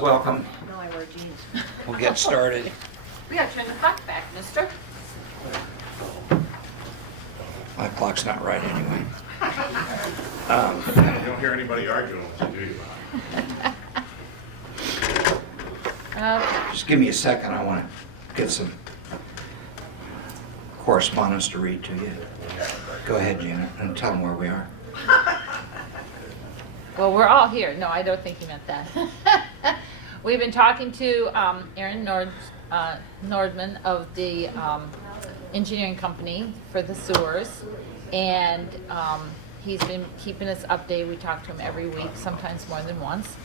welcome. No, I wear jeans. We'll get started. We gotta turn the clock back, mister. My clock's not right anyway. You don't hear anybody arguing with you, do you? Just give me a second. I want to get some correspondence to read to you. Go ahead, Janet, and tell them where we are. Well, we're all here. No, I don't think he meant that. We've been talking to Aaron Nordman of the engineering company for the sewers, and he's been keeping us updated. We talk to him every week, sometimes more than once.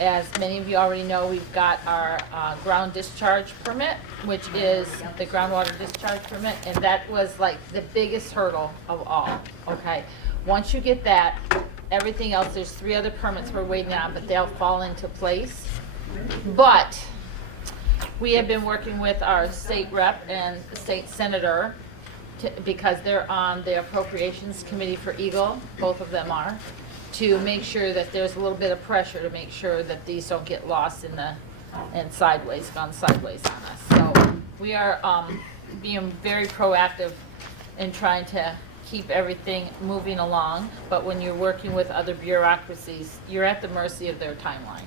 As many of you already know, we've got our ground discharge permit, which is the groundwater discharge permit, and that was like the biggest hurdle of all, okay? Once you get that, everything else, there's 3 other permits we're waiting on, but they'll fall into place. But we have been working with our state rep and state senator because they're on the appropriations committee for Eagle, both of them are, to make sure that there's a little bit of pressure to make sure that these don't get lost in gone sideways on us. So we are being very proactive in trying to keep everything moving along, but when you're working with other bureaucracies, you're at the mercy of their timeline.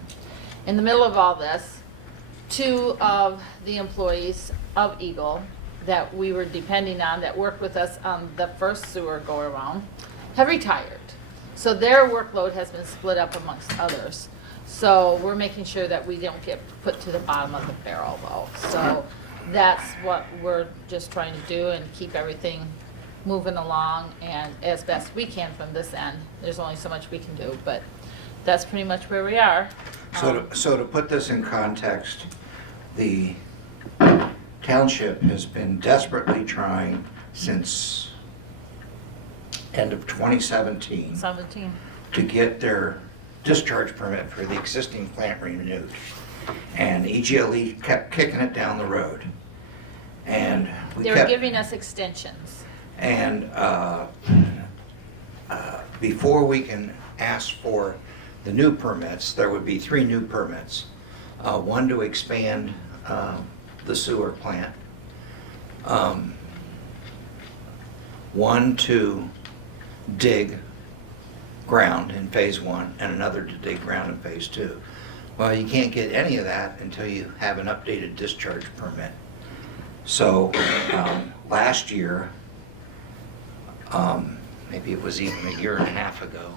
In the middle of all this, 2 of the employees of Eagle that we were depending on that worked with us on the first sewer go-around have retired. So their workload has been split up amongst others. So we're making sure that we don't get put to the bottom of the barrel though. So that's what we're just trying to do and keep everything moving along and as best we can from this end. There's only so much we can do, but that's pretty much where we are. So to put this in context, the township has been desperately trying since end of 2017 17. to get their discharge permit for the existing plant renewed. And EGLE kept kicking it down the road. And They were giving us extensions. And before we can ask for the new permits, there would be 3 new permits. 1 to expand the sewer plant. 1 to dig ground in phase 1 and another to dig ground in phase 2. Well, you can't get any of that until you have an updated discharge permit. So last year, maybe it was even a year and a half ago,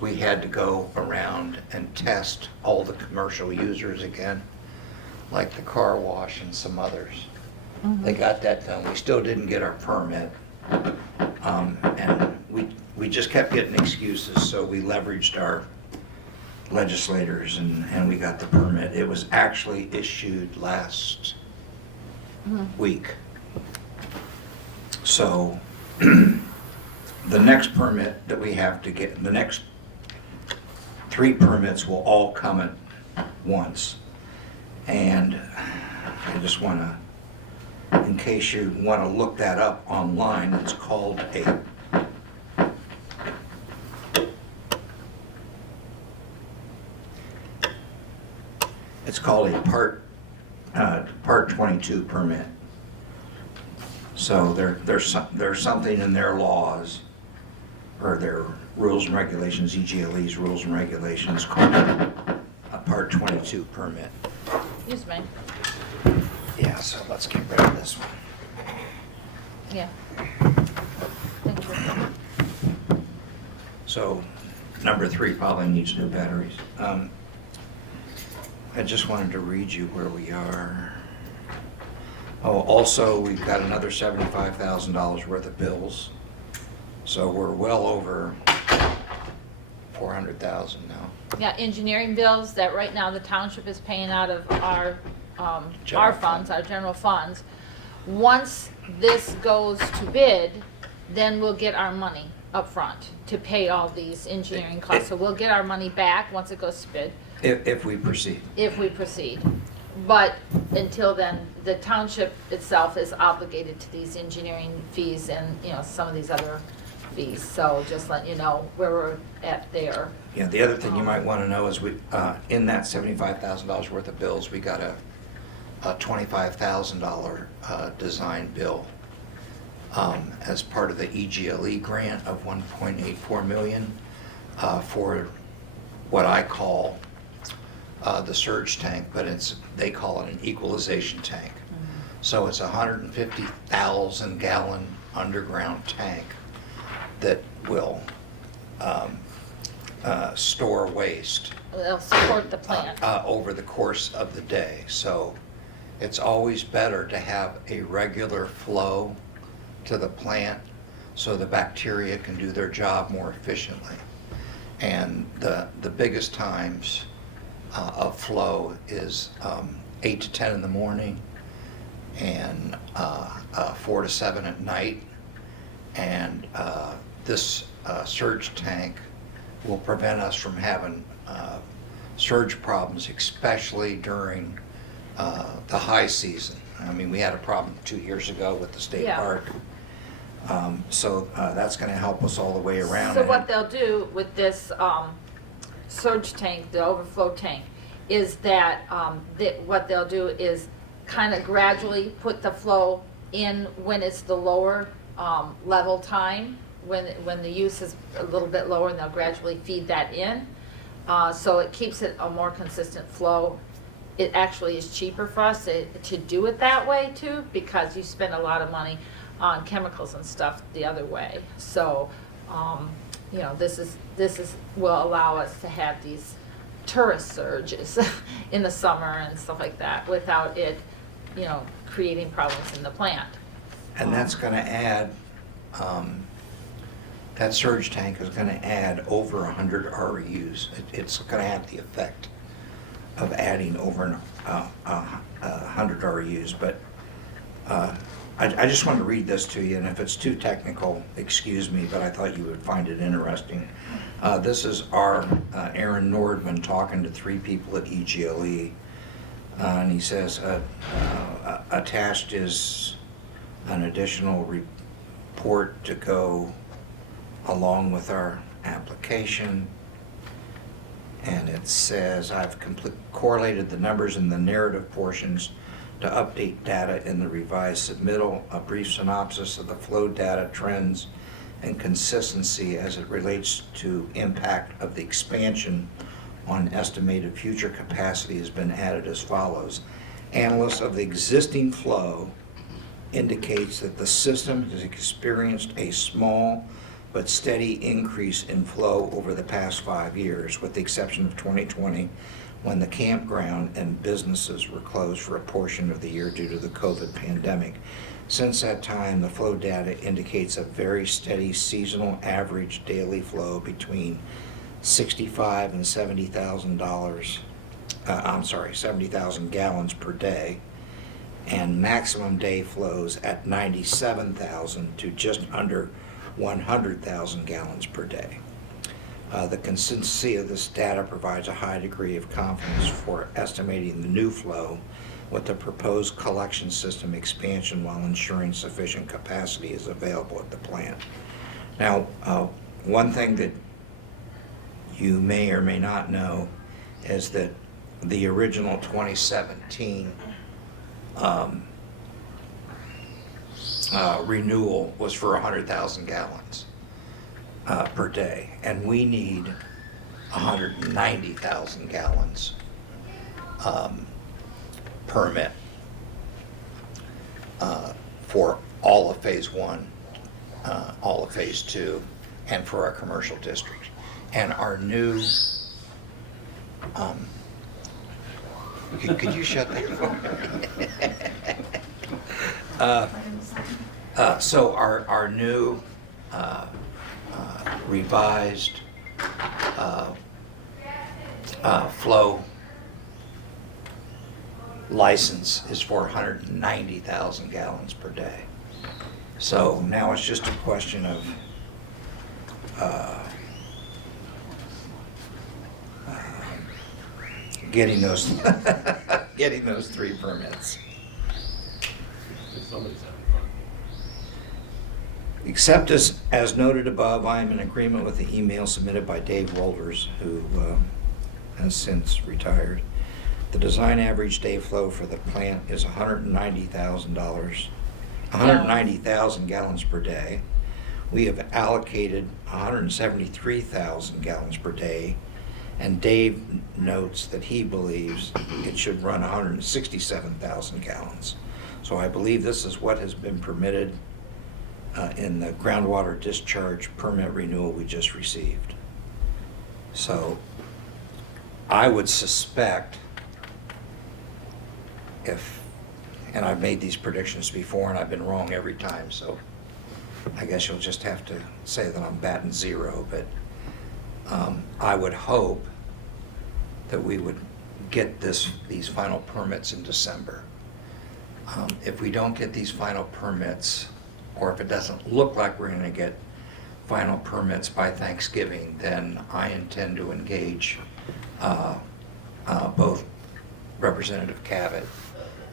we had to go around and test all the commercial users again, like the car wash and some others. Mm-hmm. They got that done. We still didn't get our permit. And we just kept getting excuses, so we leveraged our legislators and we got the permit. It was actually issued last week. So the next permit that we have to get, the next 3 permits will all come at once. And I just want to, in case you want to look that up online, it's called a Part 22 permit. So there's something in their laws or their rules and regulations, EGLE's rules and regulations, called a Part 22 permit. Excuse me. Yeah, so let's get rid of this one. Yeah. Thank you. So number 3 probably needs new batteries. I just wanted to read you where we are. Oh, also, we've got another $75,000 worth of bills. So we're well over $400,000 now. Yeah, engineering bills that right now the township is paying out of our funds, our general funds. Once this goes to bid, then we'll get our money up front to pay all these engineering costs. So we'll get our money back once it goes to bid. If we proceed. If we proceed. But until then, the township itself is obligated to these engineering fees and, some of these other fees, so just letting you know where we're at there. Yeah, the other thing you might want to know is we, in that $75,000 worth of bills, we got a $25,000 design bill as part of the EGLE grant of $1.84 million for what I call the surge tank, but they call it an equalization tank. So it's a 150,000 gallon underground tank that will store waste They'll support the plant. over the course of the day. So it's always better to have a regular flow to the plant so the bacteria can do their job more efficiently. And the biggest times of flow is 8 to 10 in the morning and 4 to 7 at night. And this surge tank will prevent us from having surge problems, especially during the high season. I mean, we had a problem 2 years ago with the state Yeah. park. So that's going to help us all the way around. So what they'll do with this surge tank, the overflow tank, is that, what they'll do is kind of gradually put the flow in when it's the lower level time, when the use is a little bit lower, and they'll gradually feed that in. So it keeps it a more consistent flow. It actually is cheaper for us to do it that way too, because you spend a lot of money on chemicals and stuff the other way. So, you know, this will allow us to have these tourist surges in the summer and stuff like that without it, you know, creating problems in the plant. And that's going to add, that surge tank is going to add over 100 REUs. It's going to have the effect of adding over 100 REUs. But I just wanted to read this to you, and if it's too technical, excuse me, but I thought you would find it interesting. This is our Aaron Nordman talking to 3 people at EGLE, and he says, attached is an additional report to go along with our application. And it says, I've correlated the numbers in the narrative portions to update data in the revised submittal, a brief synopsis of the flow data trends and consistency as it relates to impact of the expansion on estimated future capacity has been added as follows. Analysis of the existing flow indicates that the system has experienced a small but steady increase in flow over the past 5 years, with the exception of 2020, when the campground and businesses were closed for a portion of the year due to the COVID pandemic. Since that time, the flow data indicates a very steady seasonal average daily flow between 65 and 70,000 gallons per day, and maximum day flows at 97,000 to just under 100,000 gallons per day. The consistency of this data provides a high degree of confidence for estimating the new flow with the proposed collection system expansion while ensuring sufficient capacity is available at the plant. Now, one thing that you may or may not know is that the original 2017 renewal was for 100,000 gallons per day, and we need 190,000 gallons permit for all of phase 1, all of phase 2, and for our commercial district. And our new, could you shut that for me? So our new revised flow license is for 190,000 gallons per day. So now it's just a question of getting those getting those 3 permits. Somebody's having Except as noted above, I am in agreement with the email submitted by Dave Wolders, who has since retired. The design average day flow for the plant is $190,000, 190,000 gallons per day. We have allocated 173,000 gallons per day, and Dave notes that he believes it should run 167,000 gallons. So I believe this is what has been permitted in the groundwater discharge permit renewal we just received. So I would suspect and I've made these predictions before and I've been wrong every time, so I guess you'll just have to say that I'm batting zero, but I would hope that we would get these final permits in December. If we don't get these final permits, or if it doesn't look like we're going to get final permits by Thanksgiving, then I intend to engage both Representative Cabot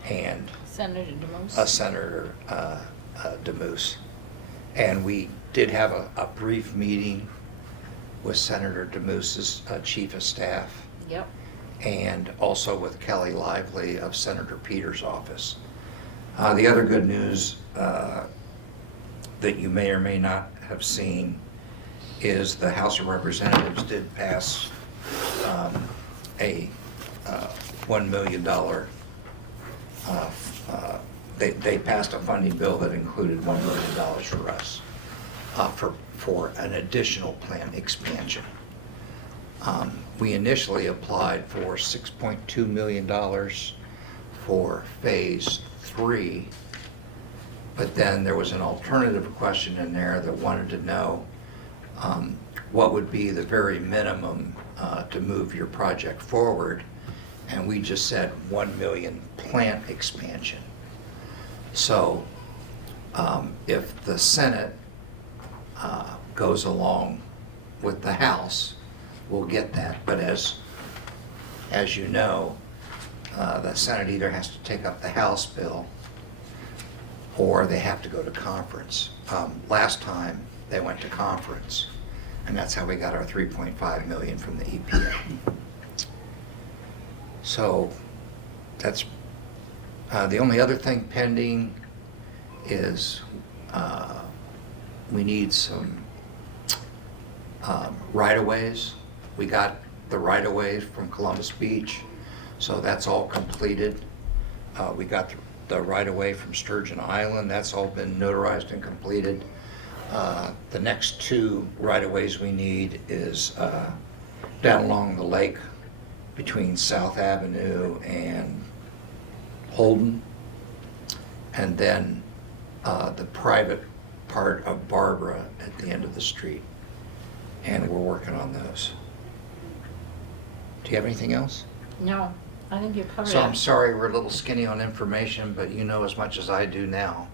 and Senator DeMoose. Senator DeMoose. And we did have a brief meeting with Senator DeMoose's chief of staff, Yep. and also with Kelly Lively of Senator Peters' office. The other good news that you may or may not have seen is the House of Representatives did pass a $1 million, they passed a funding bill that included $1 million for us for an additional plant expansion. We initially applied for $6.2 million for phase 3, but then there was an alternative question in there that wanted to know what would be the very minimum to move your project forward, and we just said 1 million plant expansion. So if the Senate goes along with the House, we'll get that. But as you know, the Senate either has to take up the House bill or they have to go to conference. Last time they went to conference, and that's how we got our 3.5 million from the EPA. So that's the only other thing pending is we need some right-of-ways. We got the right-of-ways from Columbus Beach, so that's all completed. We got the right-of-way from Sturgeon Island, that's all been notarized and completed. The next two right-of-ways we need is down along the lake between South Avenue and Holden, and then the private part of Barbara at the end of the street. And we're working on those. Do you have anything else? No, I think you covered So it. I'm sorry we're a little skinny on information, but you know as much as I do now.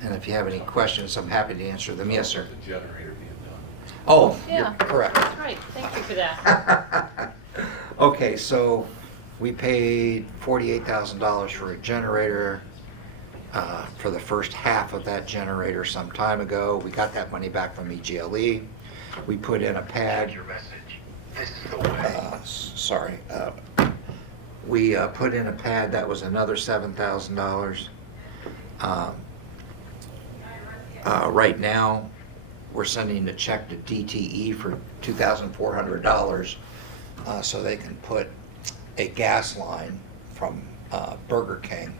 And if you have any questions, I'm happy to answer them. Yes, sir. The generator being done. Oh, you're Yeah. correct. That's right, thank you for that. Okay, so we paid $48,000 for a generator, for the first half of that generator some time ago. We got that money back from EGLE. We put in a pad. Your message. This is the way. Sorry. We put in a pad that was another $7,000. Right now, we're sending a check to DTE for $2,400 so they can put a gas line from Burger King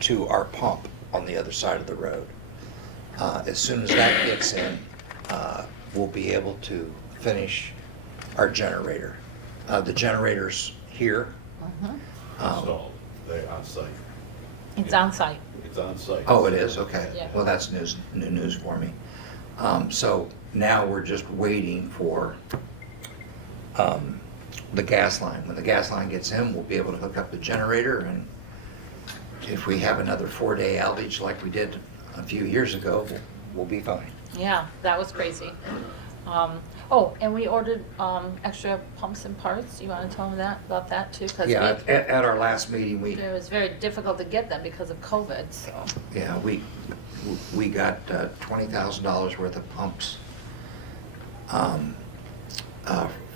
to our pump on the other side of the road. As soon as that gets in, we'll be able to finish our generator. The generator's here. Mhm. Installed, they're on site. It's on site. It's on site. Oh, it is, okay. Yeah. Well, that's new news for me. So now we're just waiting for the gas line. When the gas line gets in, we'll be able to hook up the generator, and if we have another 4-day outage like we did a few years ago, we'll be fine. Yeah, that was crazy. Oh, and we ordered extra pumps and parts. You want to tell them about that too? 'Cause Yeah, at our last meeting, it was very difficult to get them because of COVID, so. yeah, we got $20,000 worth of pumps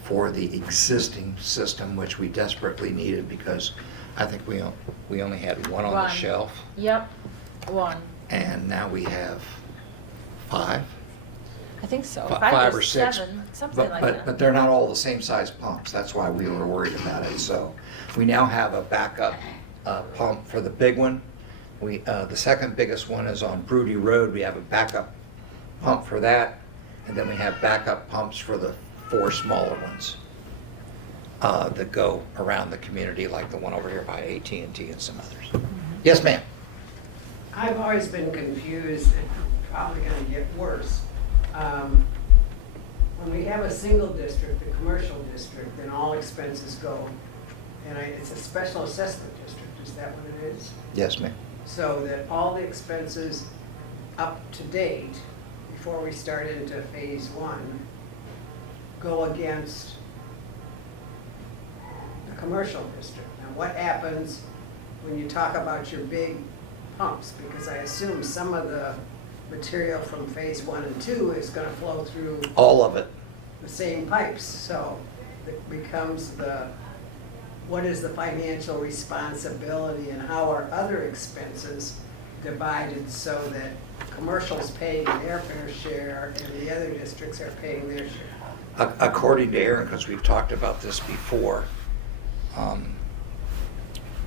for the existing system, which we desperately needed because I think we only had one on the One. shelf, Yep, one. and now we have 5. I think so. Fi- 5 5 or or 6, 7, something but, like but, that. but they're not all the same size pumps. That's why we were worried about it. So we now have a backup pump for the big one. The second biggest one is on Broody Road. We have a backup pump for that, and then we have backup pumps for the 4 smaller ones that go around the community, like the one over here by AT&T and some others. Mm-hmm. Yes, ma'am. I've always been confused, and probably gonna get worse. When we have a single district, the commercial district, then all expenses go, and it's a special assessment district, is that what it is? Yes, ma'am. So that all the expenses up to date, before we start into phase 1, go against the commercial district. Now, what happens when you talk about your big pumps? Because I assume some of the material from phase 1 and 2 is gonna flow through All of it. the same pipes, so it becomes what is the financial responsibility and how are other expenses divided so that commercial's paying their fair share and the other districts are paying their share? According to Aaron, because we've talked about this before,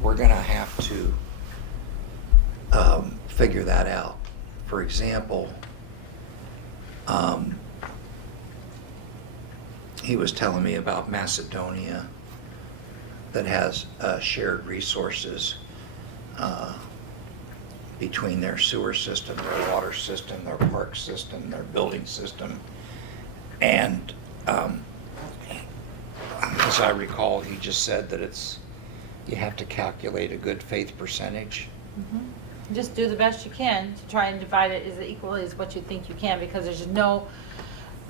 we're gonna have to figure that out. For example, he was telling me about Macedonia that has shared resources between their sewer system, their water system, their park system, their building system. And as I recall, he just said that you have to calculate a good faith percentage. Just do the best you can to try and divide it as equally as what you think you can, because there's no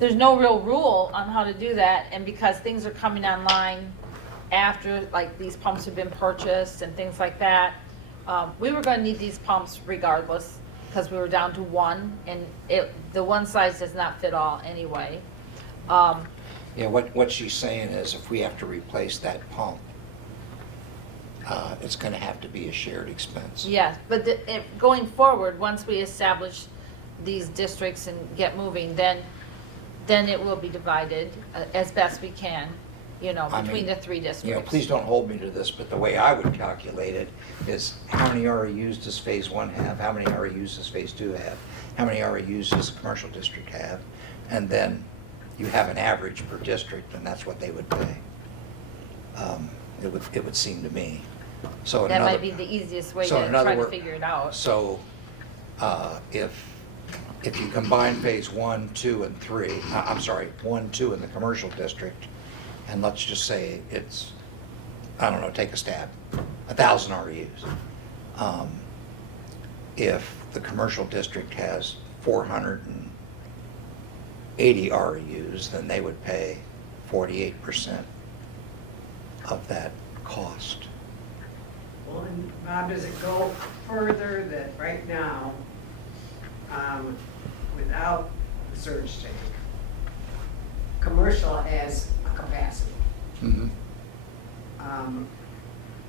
real rule on how to do that, and because things are coming online after, like, these pumps have been purchased and things like that. We were gonna need these pumps regardless, because we were down to 1, and the one size does not fit all anyway. Yeah, what she's saying is if we have to replace that pump, it's gonna have to be a shared expense. Yes, but going forward, once we establish these districts and get moving, then it will be divided as best we can, I between mean, the 3 districts. Please don't hold me to this, but the way I would calculate it is how many REUs does phase 1 have? How many REUs does phase 2 have? How many REUs does the commercial district have? And then you have an average per district, and that's what they would pay. It would seem to me. So That might another- be the easiest way so to in other try to word- figure it out. So, if you combine phase 1, 2, and 3, I'm sorry, 1, 2 in the commercial district, and let's just say it's, I don't know, take a stab, 1,000 REUs. If the commercial district has 480 REUs, then they would pay 48% of that cost. Well, and Bob, does it go further that right now, without the surge tank, commercial has a capacity, Mhm.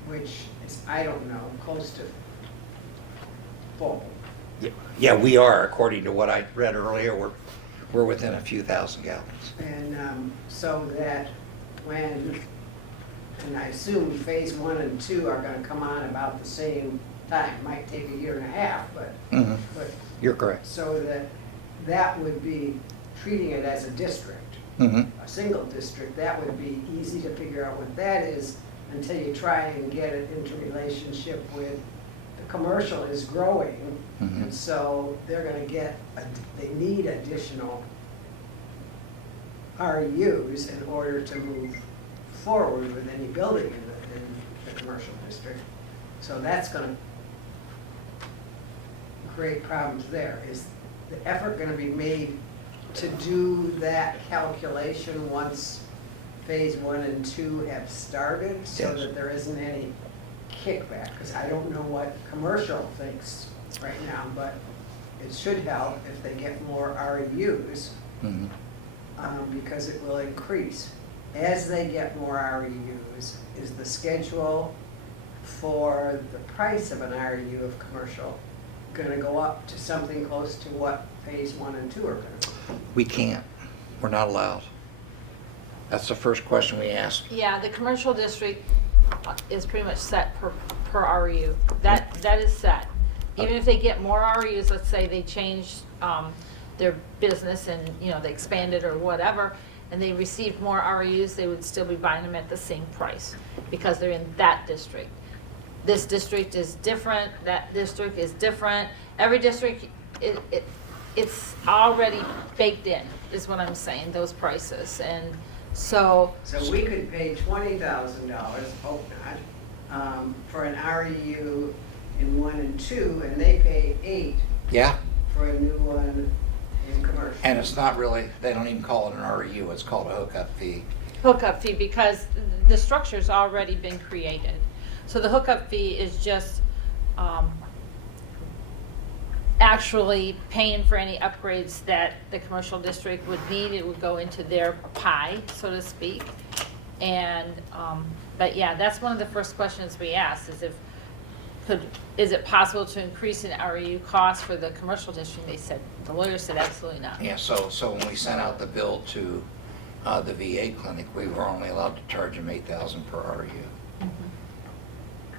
which is, I don't know, close to full. Yeah, we are, according to what I read earlier, we're within a few thousand gallons. And so that when, and I assume phase 1 and 2 are gonna come on about the same time, might take a year and a half, but You're correct. so that would be treating it as a district, Mhm. a single district. That would be easy to figure out what that is until you try and get it into relationship with the commercial is growing. Mhm. And so they're gonna they need additional RUs in order to move forward with any building in the commercial district. So that's gonna create problems there. Is the effort gonna be made to do that calculation once phase 1 and 2 have started? So Yes. that there isn't any kickback? Because I don't know what commercial thinks right now, but it should help if they get more REUs, Mhm. because it will increase. As they get more REUs, is the schedule for the price of an REU of commercial gonna go up to something close to what phase 1 and 2 are gonna be? We can't. We're not allowed. That's the first question we ask. Yeah, the commercial district is pretty much set per REU. That is set. Even if they get more REUs, let's say they change their business and, you know, they expanded or whatever, and they received more REUs, they would still be buying them at the same price because they're in that district. This district is different, that district is different. Every district, it's already baked in, is what I'm saying, those prices. And so, So we could pay $20,000, hope not, for an REU in 1 and 2, and they pay 8 Yeah, for a new one in commercial. and it's not really, they don't even call it an REU, it's called a hookup fee. hookup fee, because the structure's already been created. So the hookup fee is just actually paying for any upgrades that the commercial district would need. It would go into their pie, so to speak. And, but yeah, that's one of the first questions we asked, is is it possible to increase an REU cost for the commercial district? They said, the lawyer said absolutely not. Yeah, so when we sent out the bill to the VA clinic, we were only allowed to charge them $8,000 per REU.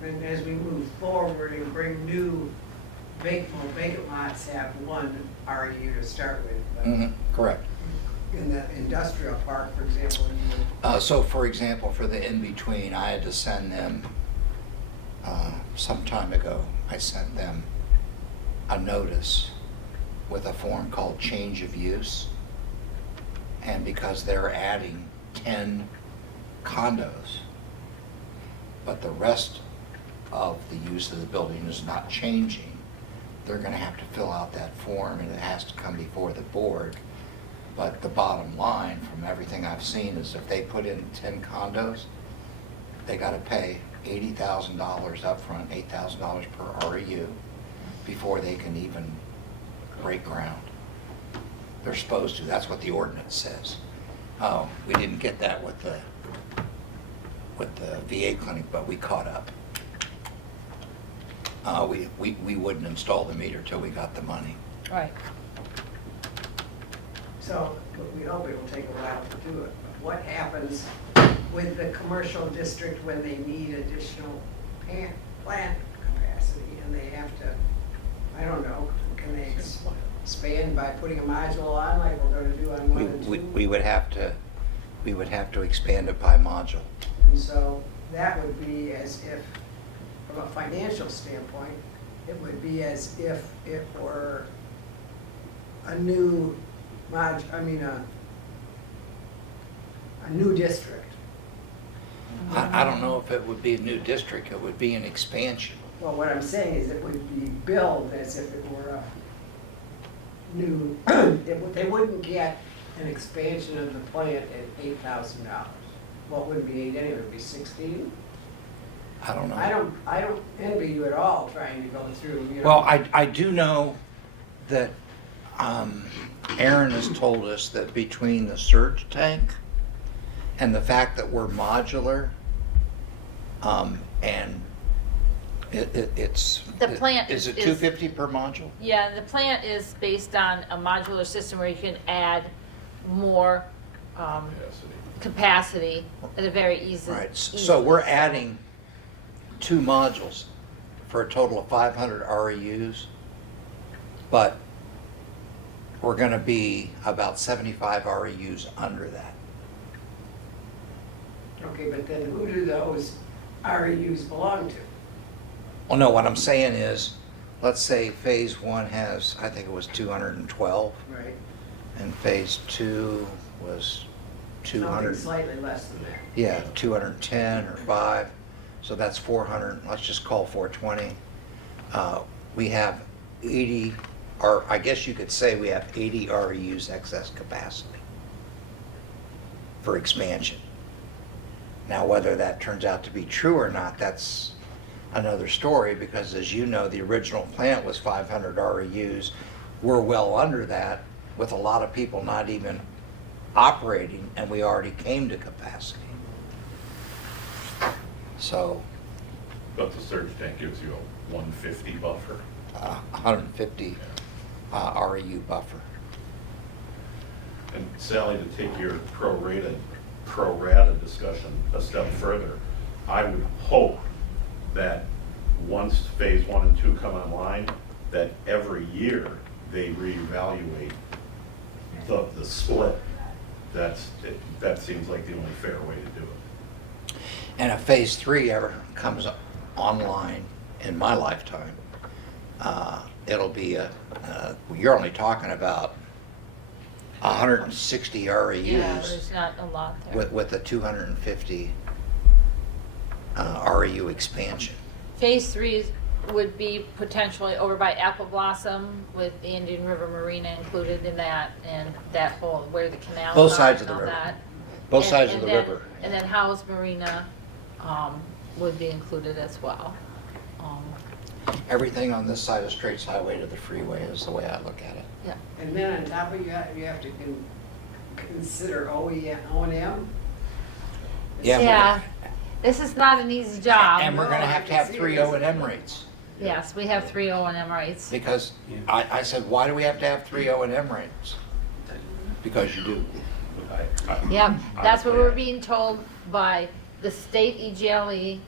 And as we move forward and bring new vacant lots have 1 REU to start with. but Mhm, correct. In the industrial park, for example, So for example, for the in-between, I had to send them, some time ago, I sent them a notice with a form called change of use. And because they're adding 10 condos, but the rest of the use of the building is not changing, they're gonna have to fill out that form and it has to come before the board. But the bottom line from everything I've seen is if they put in 10 condos, they gotta pay $80,000 upfront, $8,000 per REU before they can even break ground. They're supposed to, that's what the ordinance says. Oh, we didn't get that with the VA clinic, but we caught up. We wouldn't install the meter till we got the money. Right. so but we hope it will take a while to do it. But what happens with the commercial district when they need additional plant capacity and they have to, I don't know, can they expand by putting a module on like we're gonna do on 1 and 2? We would have to expand it by module. And so that would be as if, from a financial standpoint, it would be as if it were a new a new district. I don't know if it would be a new district, it would be an expansion. Well, what I'm saying is it would be billed as if it were a new, they wouldn't get an expansion of the plant at $8,000. Well, it wouldn't be 8 anyway, it would be 16. I don't know. I don't envy you at all trying to go through, you know. Well, I do know that Aaron has told us that between the surge tank and the fact that we're modular, and it's... The plant Is it is- $250 per module? Yeah, the plant is based on a modular system where you can add more capacity at a very easy. Right, so we're adding 2 modules for a total of 500 REUs, but we're gonna be about 75 REUs under that. Okay, but then who do those REUs belong to? Well, no, what I'm saying is, let's say phase 1 has, I think it was 212, Right. and phase 2 was Something 200. slightly less than that. Yeah, 210 or 5, so that's 400, let's just call 420. We have 80, or I guess you could say we have 80 REUs excess capacity for expansion. Now, whether that turns out to be true or not, that's another story, because as you know, the original plant was 500 REUs. we're well under that with a lot of people not even operating, and we already came to capacity. So, But the surge tank gives you a 150 buffer. 150 REU buffer. And Sally, to take your pro-rata discussion a step further, I would hope that once phase 1 and 2 come online, that every year they reevaluate the split. That seems like the only fair way to do it. And if phase 3 ever comes online in my lifetime, it'll be you're only talking about 160 REUs. Yeah, there's not a lot there. With a 250 REU expansion. Phase 3 would be potentially over by Apple Blossom with the Indian River Marina included in that, and that whole, where the canals Both are sides of and the all river. that. Both And- sides of and the then- river. And then Howes Marina would be included as well. Everything on this side of Straits Highway to the freeway is the way I look at it. Yeah. And then on top of you have to consider O&M. Yeah, This is not an easy job. And we're gonna have to have 3 O&M rates. Yes, we have 3 O&M rates. Because I said, why do we have to have 3 O&M rates? Because you do. Yep, that's what we're being told by the state EGLE,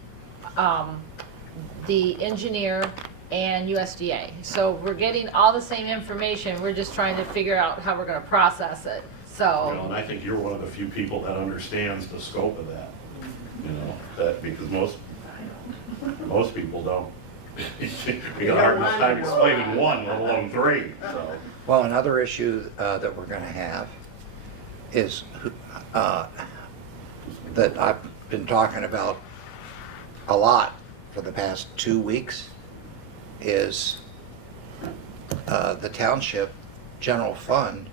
the engineer, and USDA. So we're getting all the same information, we're just trying to figure out how we're gonna process it, You know, and so. I think you're one of the few people that understands the scope of that, because most people don't. We got a hard enough time explaining 1, let alone 3, so. Well, another issue that we're gonna have is that I've been talking about a lot for the past 2 weeks is the township general fund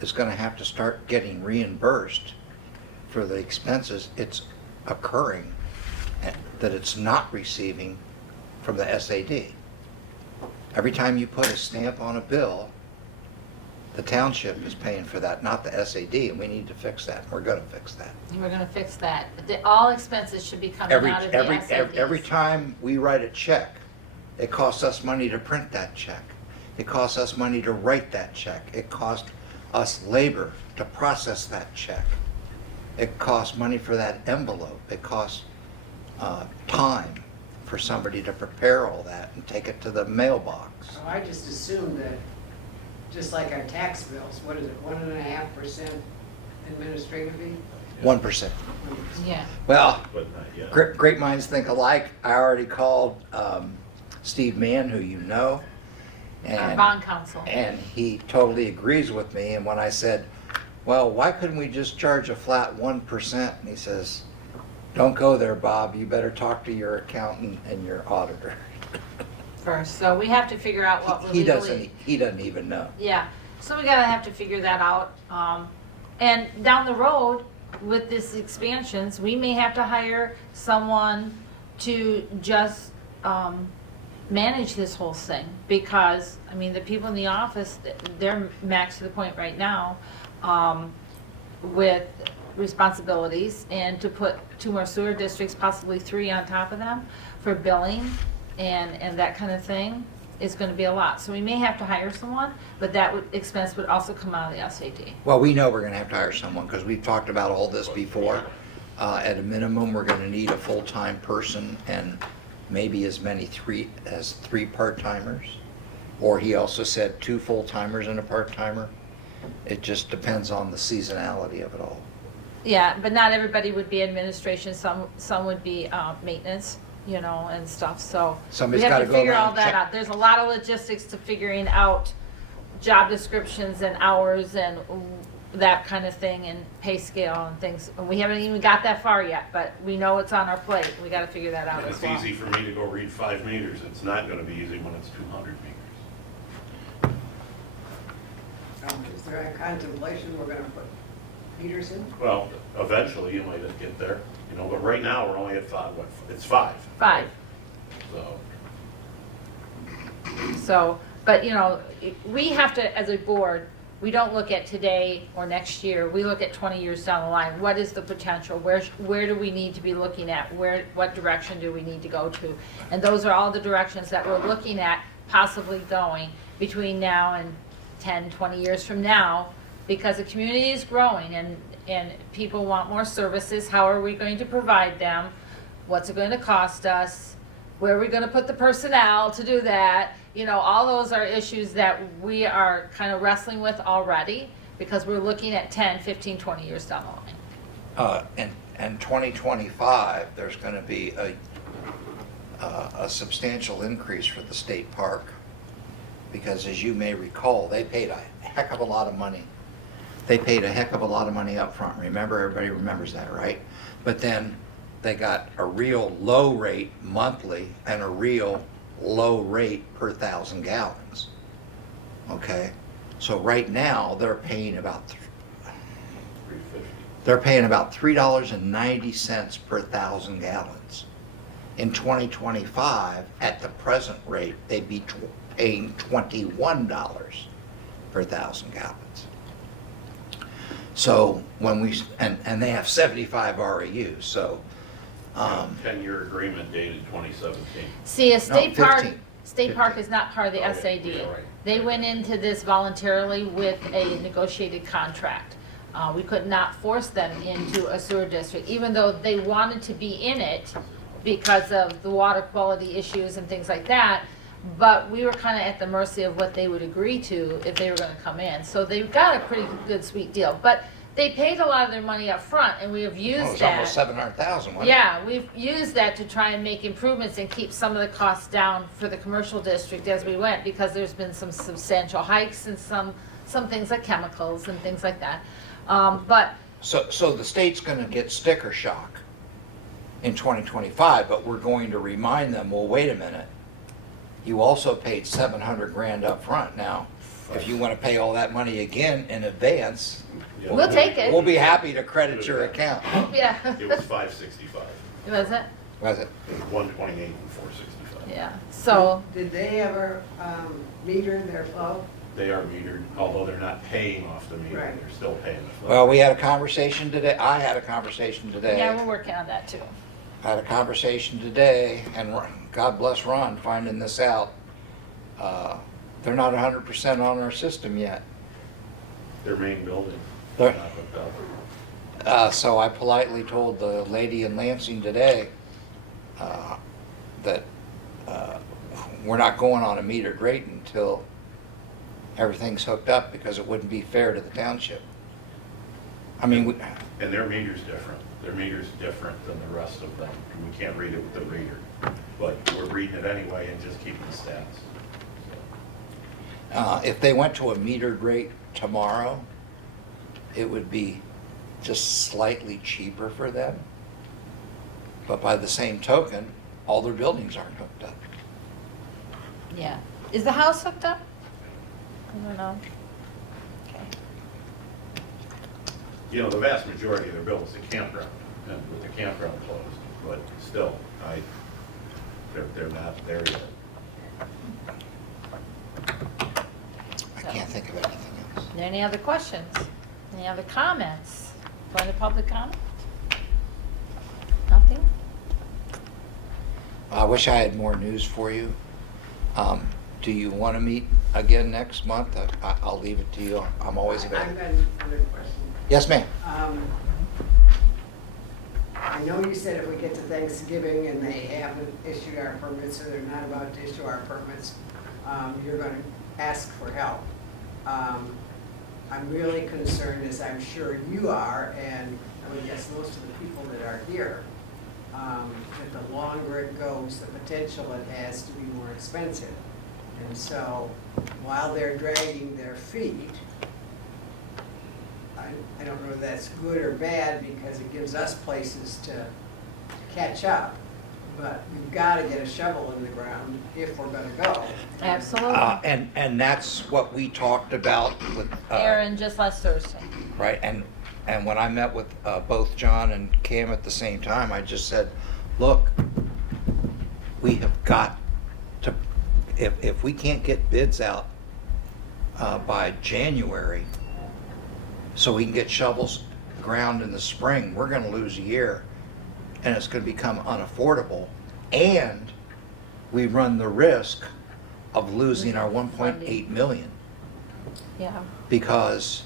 is gonna have to start getting reimbursed for the expenses it's occurring that it's not receiving from the SAD. Every time you put a stamp on a bill, the township is paying for that, not the SAD, and we need to fix that. We're gonna fix that. We're gonna fix that. All expenses should be coming out of the SADs. Every time we write a check, it costs us money to print that check. It costs us money to write that check. It costs us labor to process that check. It costs money for that envelope. It costs time for somebody to prepare all that and take it to the mailbox. So I just assumed that, just like our tax bills, what is it, 1.5% administrative fee? 1%. Yeah, Well, But not yet. great minds think alike. I already called Steve Mann, who you know. our And bond council. And he totally agrees with me. And when I said, well, why couldn't we just charge a flat 1%? And he says, don't go there, Bob. You better talk to your accountant and your auditor. First, so we have to figure out what we're He legally. doesn't even know. Yeah, so we gotta have to figure that out. And down the road, with this expansions, we may have to hire someone to just, manage this whole thing. Because, I mean, the people in the office, they're maxed to the point right now, with responsibilities, and to put 2 more sewer districts, possibly 3 on top of them, for billing and that kind of thing, is gonna be a lot. So we may have to hire someone, but that expense would also come out of the SAD. Well, we know we're going to have to hire someone because we've talked about all this before. At a minimum, we're going to need a full-time person and maybe as many 3 part-timers. Or he also said 2 full-timers and a part-timer. It just depends on the seasonality of it all. Yeah, but not everybody would be administration, some would be maintenance, and stuff, so. Somebody's we have gotta to go figure around all and that check. out. There's a lot of logistics to figuring out job descriptions and hours and that kind of thing, and pay scale and things. And we haven't even got that far yet, but we know it's on our plate. We gotta figure that out And as it's well. easy for me to go read 5 meters. It's not gonna be easy when it's 200 meters. Is there a contemplation we're gonna put meters in? Well, eventually you might get there, but right now we're only at 5, it's 5. 5. So, So, But, you know, we have to, as a board, we don't look at today or next year, we look at 20 years down the line. What is the potential? Where do we need to be looking at? What direction do we need to go to? And those are all the directions that we're looking at possibly going between now and 10, 20 years from now, because the community is growing and people want more services. How are we going to provide them? What's it going to cost us? Where are we going to put the personnel to do that? You know, all those are issues that we are kind of wrestling with already, because we're looking at 10, 15, 20 years down the line. And 2025, there's going to be a substantial increase for the state park, because as you may recall, they paid a heck of a lot of money. They paid a heck of a lot of money up front. Remember, everybody remembers that, right? But then they got a real low rate monthly and a real low rate per 1,000 gallons. Okay? So right now, they're paying about $3.90 per 1,000 gallons. In 2025, at the present rate, they'd be paying $21 per 1,000 gallons. So when we, and they have 75 REUs, so. 10-year agreement dated 2017. See, a state park, 15. state park is not part of the Oh, SAD. yeah, right. They went into this voluntarily with a negotiated contract. We could not force them into a sewer district, even though they wanted to be in it because of the water quality issues and things like that. But we were kind of at the mercy of what they would agree to if they were going to come in. So they got a pretty good, sweet deal. But they paid a lot of their money up front, and we have used Oh, it's that. almost 700,000, wasn't it? Yeah, we've used that to try and make improvements and keep some of the costs down for the commercial district as we went, because there's been some substantial hikes and some things like chemicals and things like that. But So the state's gonna get sticker shock in 2025, but we're going to remind them, well, wait a minute. You also paid 700 grand up front. Now, if you wanna pay all that money again in advance, Yeah. We'll take it. we'll be happy to credit your account. yeah, It was 565. was it? Was it? It was 128 and 465. Yeah. So Did they ever meter their flow? They are metered, although they're not paying off the meter, Right. they're still paying the flow. Well, we had a conversation today, I had a conversation today. yeah, we're working on that too. I had a conversation today, and God bless Ron finding this out. They're not 100% on our system yet. Their main building, They're- not hooked up. So I politely told the lady in Lansing today that we're not going on a metered rate until everything's hooked up, because it wouldn't be fair to the township. I mean, And their meter's different. Their meter's different than the rest of them. And we can't read it with the reader. But we're reading it anyway and just keeping the stats. if they went to a metered rate tomorrow, it would be just slightly cheaper for them. But by the same token, all their buildings aren't hooked up. Yeah. Is the house hooked up? I don't know. Okay. You know, the vast majority of their buildings, the campground, and with the campground closed, but still, they're not there yet. I can't think of anything else. Any other questions? Any other comments? Going to public comment? Nothing? I wish I had more news for you. Do you want to meet again next month? I'll leave it to you. I'm always I've available. got another question. Yes, ma'am. I know you said if we get to Thanksgiving and they haven't issued our permits, or they're not about to issue our permits, you're gonna ask for help. I'm really concerned, as I'm sure you are, and I would guess most of the people that are here, that the longer it goes, the potential it has to be more expensive. And so, while they're dragging their feet, I don't know if that's good or bad, because it gives us places to catch up. But we've got to get a shovel in the ground if we're gonna go. Absolutely. And that's what we talked about with. Aaron, just last Thursday. Right, and when I met with both John and Cam at the same time, I just said, look, we have got to if we can't get bids out by January, so we can get shovels ground in the spring, we're gonna lose a year, and it's gonna become unaffordable, and we run the risk of losing our 1.8 million, Yeah. because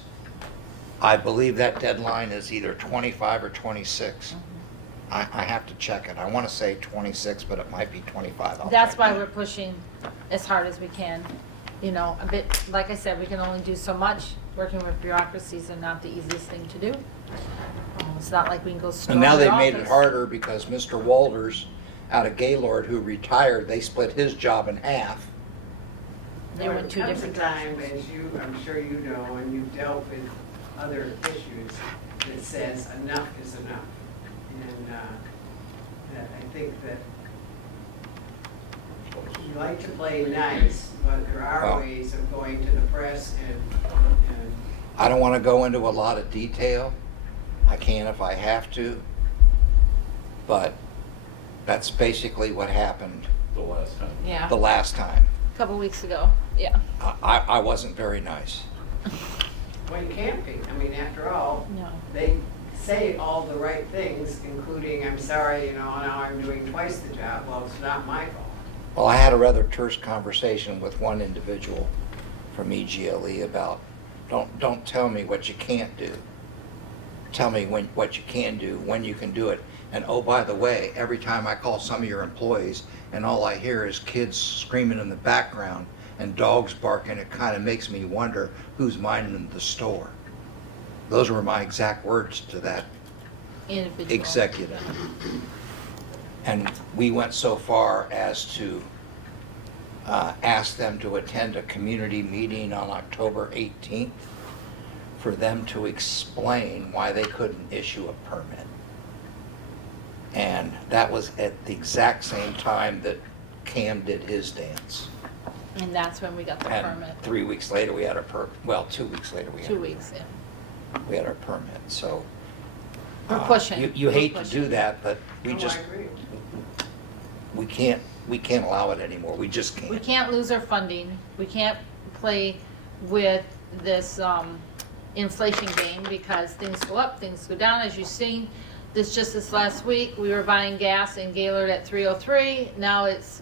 I believe that deadline is either 25 or 26. I have to check it. I want to say 26, but it might be 25. I'll That's check why that. we're pushing as hard as we can. You know, a bit, like I said, we can only do so much. Working with bureaucracies are not the easiest thing to do. It's not like we can go storm And now the they made it office. harder because Mr. Walters out of Gaylord, who retired, they split his job in half. They were in two different There comes a directions. time, as you, I'm sure you know, and you've dealt with other issues, that says enough is enough. And that I think that you like to play nice, but there are Well- ways of going to the press and I don't want to go into a lot of detail. I can if I have to. But that's basically what happened The last time. Yeah, the last time. a couple weeks ago, yeah. I wasn't very nice. well, you can't be. I mean, after all, No. they say all the right things, including, I'm sorry, you know, now I'm doing twice the job. Well, it's not my fault. Well, I had a rather terse conversation with one individual from EGLE about, don't tell me what you can't do. Tell me what you can do, when you can do it. And oh, by the way, every time I call some of your employees and all I hear is kids screaming in the background and dogs barking, it kind of makes me wonder who's minding the store. Those were my exact words to that Individual. executive. And we went so far as to ask them to attend a community meeting on October 18th for them to explain why they couldn't issue a permit. And that was at the exact same time that Cam did his dance. And that's when we got the And permit. 3 weeks later, we had our 2 weeks later, we had 2 weeks, yeah. we had our permit, so. We're pushing. You We're hate to pushing. do that, but we Oh, just, I agree. we can't allow it anymore. We just can't. We can't lose our funding. We can't play with this inflation game because things go up, things go down. As you've seen, this last week, we were buying gas in Gaylord at 303. Now it's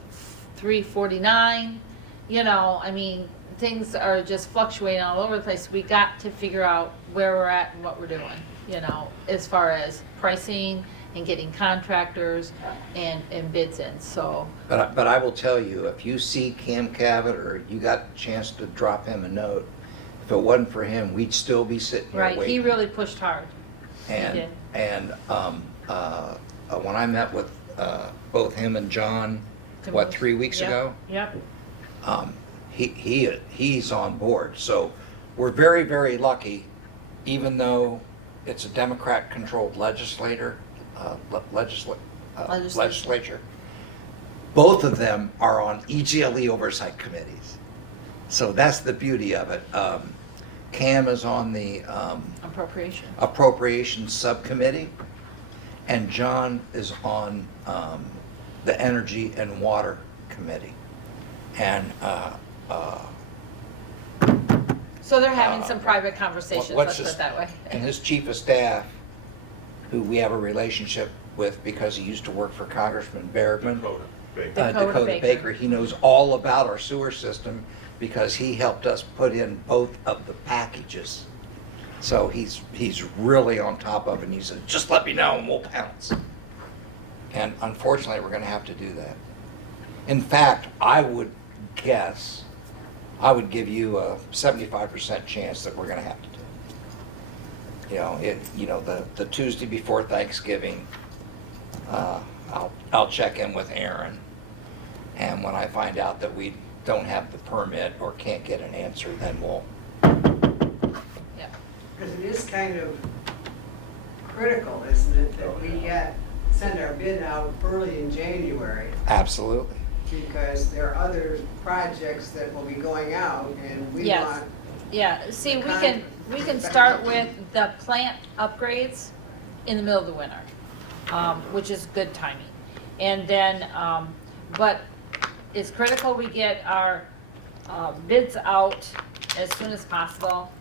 349. You know, I mean, things are just fluctuating all over the place. We got to figure out where we're at and what we're doing, you know, as far as pricing and getting contractors and bids in, so. But I will tell you, if you see Cam Cavett or you got a chance to drop him a note, if it wasn't for him, we'd still be sitting here Right, waiting. he really pushed hard. And, did. and when I met with both him and John, what, 3 weeks Yep, ago? Yep, He's on board. So we're very, very lucky, even though it's a Democrat-controlled legislature. Both of them are on EGLE oversight committees. So that's the beauty of it. Cam is on the appropriation. Appropriations Subcommittee, and John is on the Energy and Water Committee. And So they're having some private conversations, what's let's put it his- that way. and his chief of staff, who we have a relationship with because he used to work for Congressman Bergman, Dakota Baker. Dakota Baker. Baker, he knows all about our sewer system because he helped us put in both of the packages. So he's really on top of it, and he said, just let me know and we'll pounce. And unfortunately, we're gonna have to do that. In fact, I would guess, I would give you a 75% chance that we're gonna have to do it. The Tuesday before Thanksgiving, I'll check in with Aaron. And when I find out that we don't have the permit or can't get an answer, then we'll, Yeah. Because it is kind of critical, isn't it, that we send our bid out early in January, absolutely. because there are other projects that will be going out, and we Yes. want, Yeah, see, we can start with the plant upgrades in the middle of the winter, which is good timing. And then, but it's critical we get our bids out as soon as possible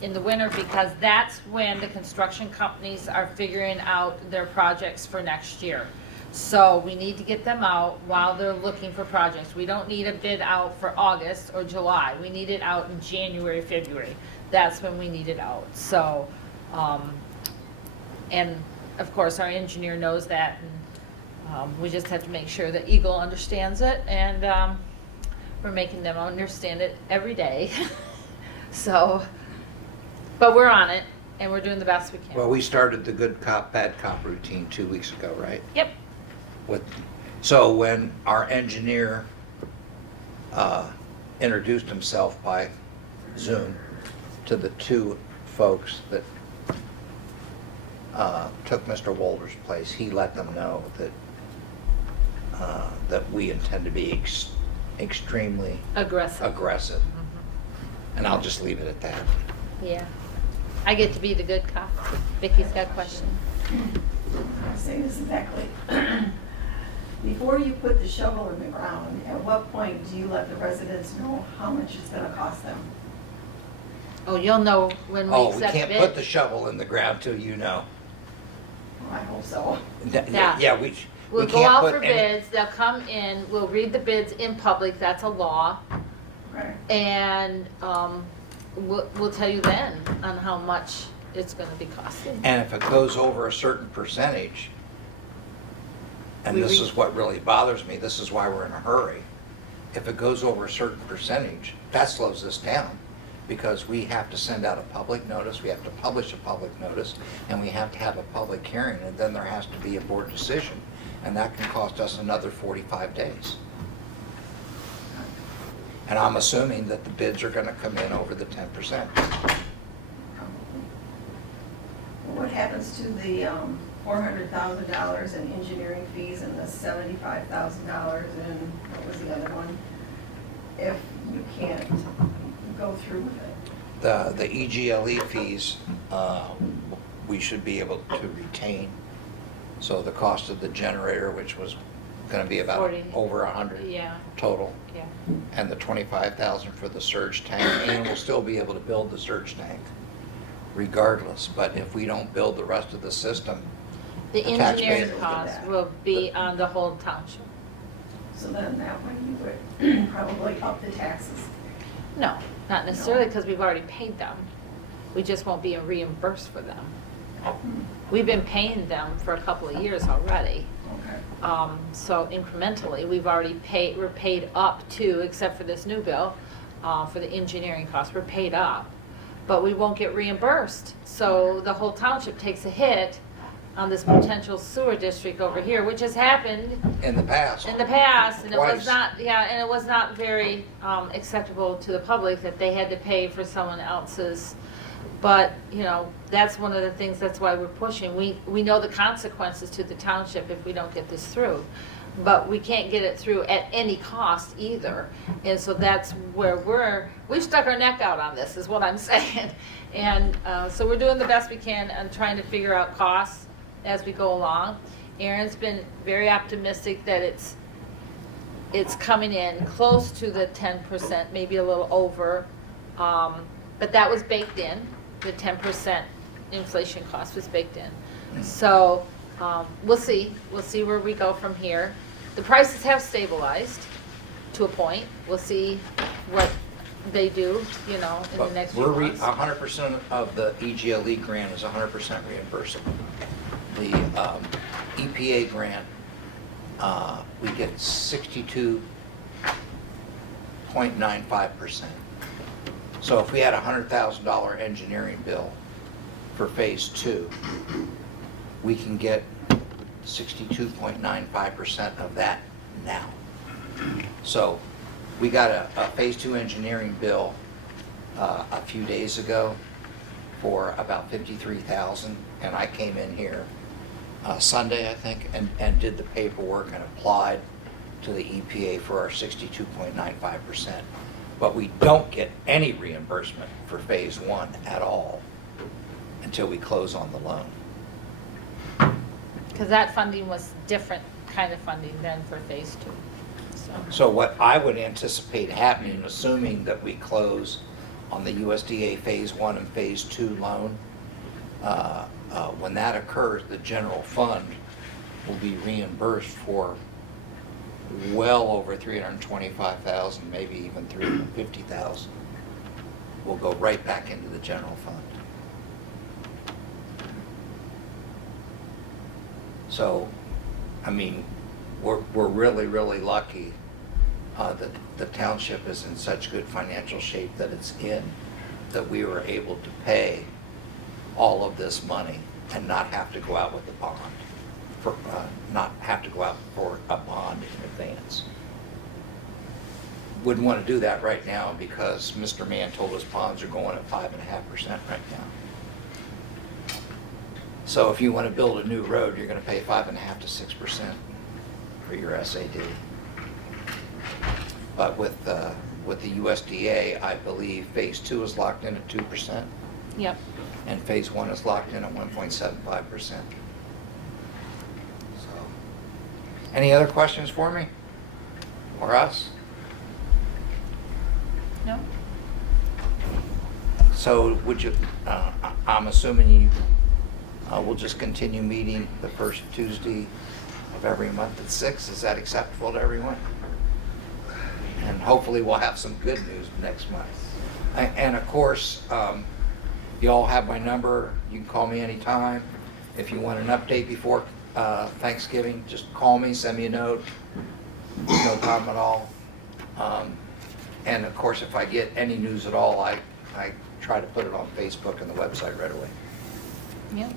in the winter, because that's when the construction companies are figuring out their projects for next year. So we need to get them out while they're looking for projects. We don't need a bid out for August or July. We need it out in January, February. That's when we need it out. So, and of course, our engineer knows that. And, we just have to make sure that Eagle understands it, and we're making them understand it every day. So, but we're on it, and we're doing the best we can. Well, we started the good cop, bad cop routine 2 weeks ago, right? Yep. So when our engineer introduced himself by Zoom to the two folks that took Mr. Wolder's place, he let them know that we intend to be extremely Aggressive. And I'll just leave it at that. Yeah. I get to be the good cop. Vicky's got a question. I'm saying this exactly. Before you put the shovel in the ground, at what point do you let the residents know how much it's gonna cost them? Oh, you'll know when we Oh, we accept can't bid. put the shovel in the ground till you know. Well, I hope so. Yeah. Yeah, we We'll go can't out put for any- bids, they'll come in, we'll read the bids in public, that's a law. Right. And we'll tell you then on how much it's gonna be costing. And if it goes over a certain percentage, and this is what really bothers me, this is why we're in a hurry. If it goes over a certain percentage, that slows us down, because we have to send out a public notice, we have to publish a public notice, and we have to have a public hearing, and then there has to be a board decision, and that can cost us another 45 days. And I'm assuming that the bids are gonna come in over the 10%. Probably. Well, what happens to the $400,000 in engineering fees and the $75,000 in, what was the other one? If you can't go through with it? The EGLE fees, we should be able to retain. So the cost of the generator, which was gonna be about 40. over 100 Yeah, total, yeah. and the 25,000 for the surge tank, and we'll still be able to build the surge tank regardless. But if we don't build the rest of the system, The The taxpayers engineering will get costs that. will be on the whole township. So then that way you would probably up the taxes. No, not necessarily, because we've already paid them. We just won't be reimbursed for them. We've been paying them for a couple of years already. Okay. So incrementally, we've already paid, we're paid up to, except for this new bill, for the engineering costs, we're paid up. But we won't get reimbursed. So the whole township takes a hit on this potential sewer district over here, which has happened in the past. in the past, and it was Twice. not, yeah, and it was not very acceptable to the public that they had to pay for someone else's. But, you know, that's one of the things, that's why we're pushing. We know the consequences to the township if we don't get this through. But we can't get it through at any cost either. And so that's where we've stuck our neck out on this, is what I'm saying. And so we're doing the best we can and trying to figure out costs as we go along. Aaron's been very optimistic that it's coming in close to the 10%, maybe a little over. But that was baked in. The 10% inflation cost was baked in. So we'll see. We'll see where we go from here. The prices have stabilized to a point. We'll see what they do, you know, in the But next few we're months. 100% of the EGLE grant is 100% reimbursable. The EPA grant, we get 62.95%. So if we had a $100,000 engineering bill for phase 2, we can get 62.95% of that now. So we got a phase 2 engineering bill a few days ago for about $53,000, and I came in here Sunday, I think, and did the paperwork and applied to the EPA for our 62.95%. But we don't get any reimbursement for phase 1 at all until we close on the loan. Because that funding was different kind of funding than for phase 2. So So what I would anticipate happening, assuming that we close on the USDA Phase 1 and Phase 2 loan, when that occurs, the general fund will be reimbursed for well over $325,000, maybe even $350,000. Will go right back into the general fund. So, I mean, we're really, really lucky that the township is in such good financial shape that it's in, that we were able to pay all of this money and not have to go out with a bond, not have to go out for a bond in advance. Wouldn't want to do that right now because Mr. Mann told us bonds are going at 5.5% right now. So if you want to build a new road, you're going to pay 5.5 to 6% for your SAD. But with the USDA, I believe Phase 2 is locked in at 2%, Yep. and Phase 1 is locked in at 1.75%. So, any other questions for me or us? No? So would you, I'm assuming you will just continue meeting the first Tuesday of every month at 6. Is that acceptable to everyone? And hopefully we'll have some good news next month. And of course, you all have my number. You can call me anytime. If you want an update before Thanksgiving, just call me, send me a note. No problem at all. And of course, if I get any news at all, I try to put it on Facebook and the website right away. Yep.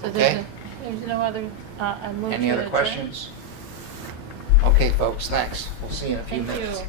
So Okay. there's no other, I move Any to other adjourn. questions? Okay, folks, thanks. We'll see you in a few Thank minutes. you.